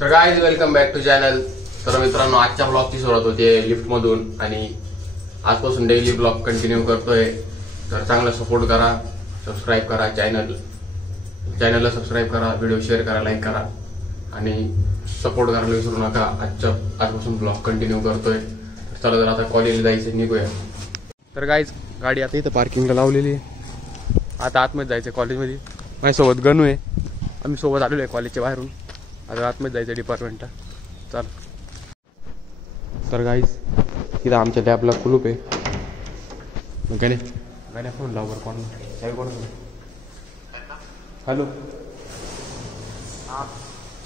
तर guys welcome back to channel. तर मित्रांनो, आजच्या ब्लॉगची सुरुवात होते लिफ्ट मधून आणि आजपासून डेली ब्लॉग कंटिन्यू करतोय. तर चांगला सपोर्ट करा, सबस्क्राईब करा, चॅनलला सबस्क्राईब करा, व्हिडिओ शेअर करा, लाईक करा आणि सपोर्ट करायला विसरू नका. आजपासून ब्लॉग कंटिन्यू करतोय. चला जर आता कॉलेजला जायचं, निघूया. तर गाईज गाडी आता इथं पार्किंगला लावलेली आहे. आता आतमध्ये जायचं कॉलेजमध्ये. माझ्यासोबत गणू आहे. आम्ही सोबत आलेलो आहे कॉलेजच्या बाहेरून. आता आतमध्ये जायचं डिपार्टमेंटला. चल. तर गाईज तिथं आमच्या लॅबला कुलूप आहे. गाण्या फोन लाव बरं. कोण चावी कोण? हॅलो,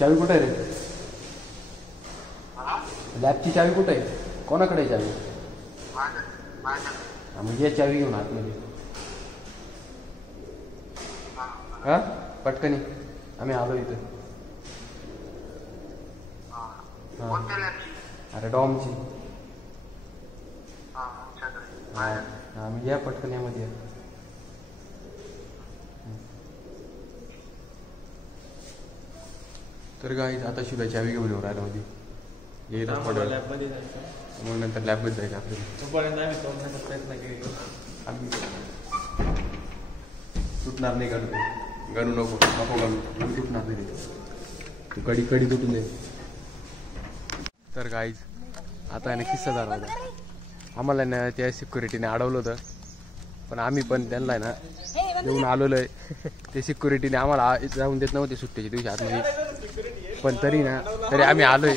चावी कुठं आहे रे? लॅबची चावी कुठं आहे? कोणाकडे आहे चावी? म्हणजे चावी घेऊन आतमध्ये. हा पटकनी आम्ही आलो इथं. अरे डॉमची. आम्ही या पटकन यामध्ये. तर गाईज आता शिवाय चावी घेऊन येऊ राहिला मध्ये येईल. मग नंतर लॅबमध्ये जायचं आपल्याला. आम्ही तुटणार नाही. गणू नको गणू तुटणार नाही. तू कडी तुटून दे. तर गाईज आता आहे ना किस्सा झाला होता. आम्हाला ना त्या सिक्युरिटीने अडवलं होतं, पण आम्ही पण त्यांना ना येऊन आलेलो आहे. ते सिक्युरिटीने आम्हाला जाऊन देत नव्हते सुट्टीच्या दिवशी आतमध्ये, पण तरी आम्ही आलोय.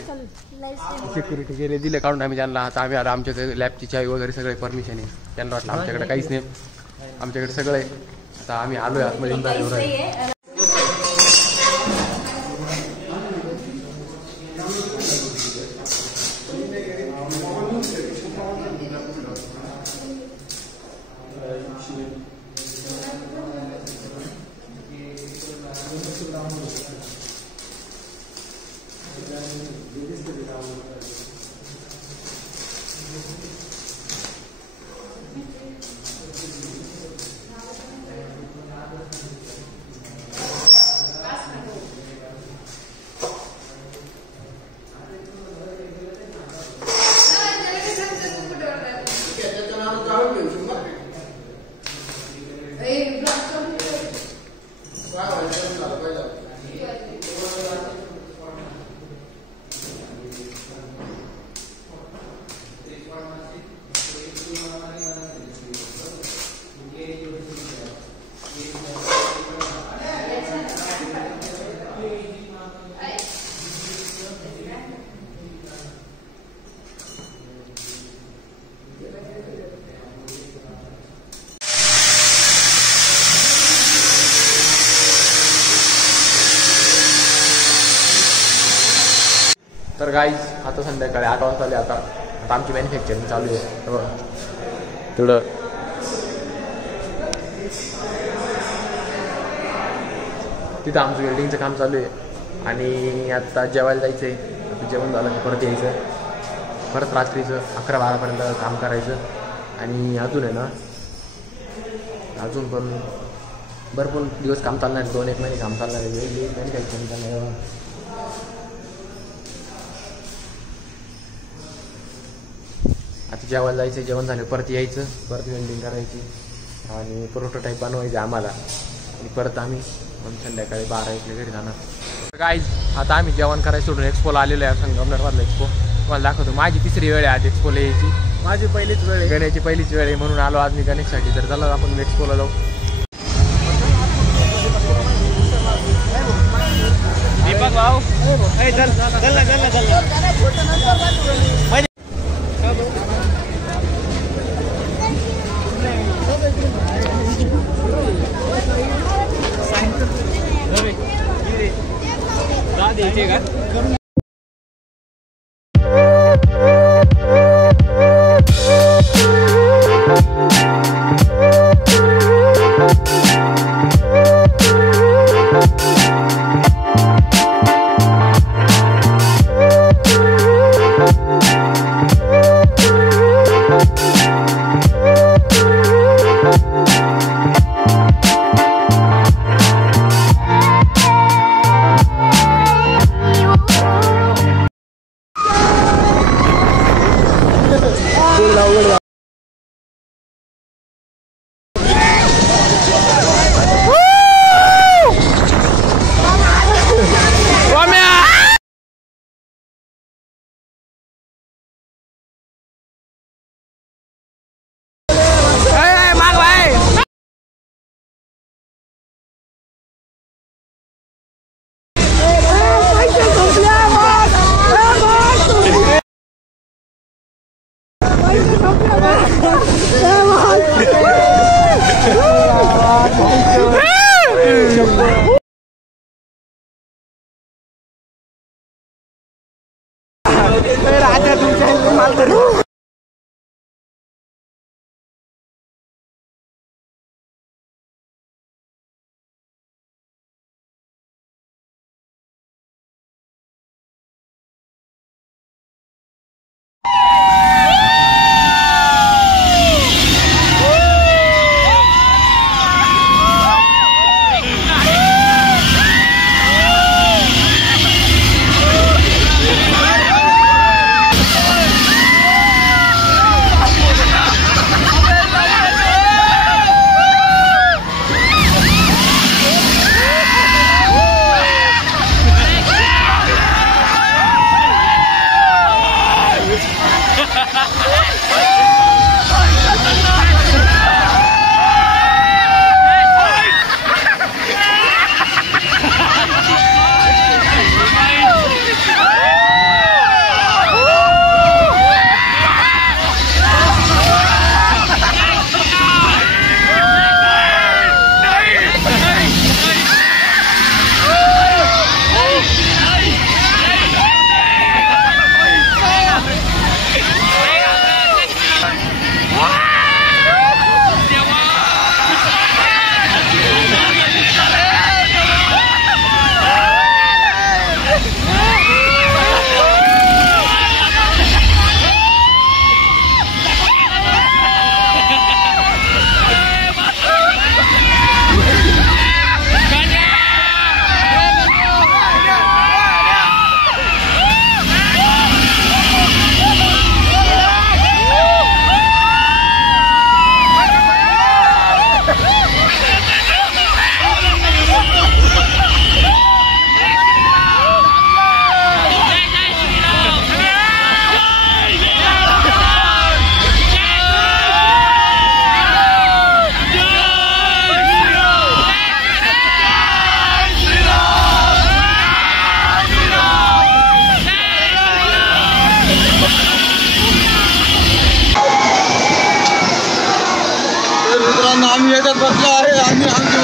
सिक्युरिटी गेले दिले काढून आम्ही त्यांना. आता आम्ही आलो. आमच्याकडे लॅबची चावी वगैरे सगळे परमिशन आहे. त्यांना वाटलं आमच्याकडे काहीच नाही, आमच्याकडे सगळं आहे. आता आम्ही आलोय आतमध्ये. तर गाईज आता संध्याकाळी 8 वाजता आले. आता आमची मॅन्युफॅक्चरिंग चालू आहे. तेवढं तिथं आमचं वेल्डिंगचं काम चालू आहे. आणि आता जेवायला जायचं आहे. आता जेवण झालं की परत यायचं. परत रात्रीचं 11-12पर्यंत काम करायचं. आणि अजून आहे ना, अजून पण भरपूर दिवस काम चालणार आहे. 2-1 महिने काम चालणार आहे. मॅन्युफॅक्चरिंग चालणार आहे. आता जेवायला जायचं. जेवण झालं परत यायचं. परत वेल्डिंग करायची आणि प्रोटोटाईप बनवायचं आम्हाला. आणि परत आम्ही संध्याकाळी 12-1 घरी जाणार. गाईज आता आम्ही जेवण करायचं सोडून एक्सपोला आलेलो आहे. संगमनेरमधला एक्सपो तुम्हाला दाखवतो. माझी 3री वेळ आहे आज एक्सपोला यायची. माझी पहिलीच वेळ आहे. गणेशची पहिलीच वेळ आहे म्हणून आलो आज मी गणेशसाठी. तर चला आपण एक्सपोला जाऊ. दीपक भाऊ द्यायचे का? राजा तुमच्या माल आम्ही याच्यात बसलो आहे. आम्ही आमची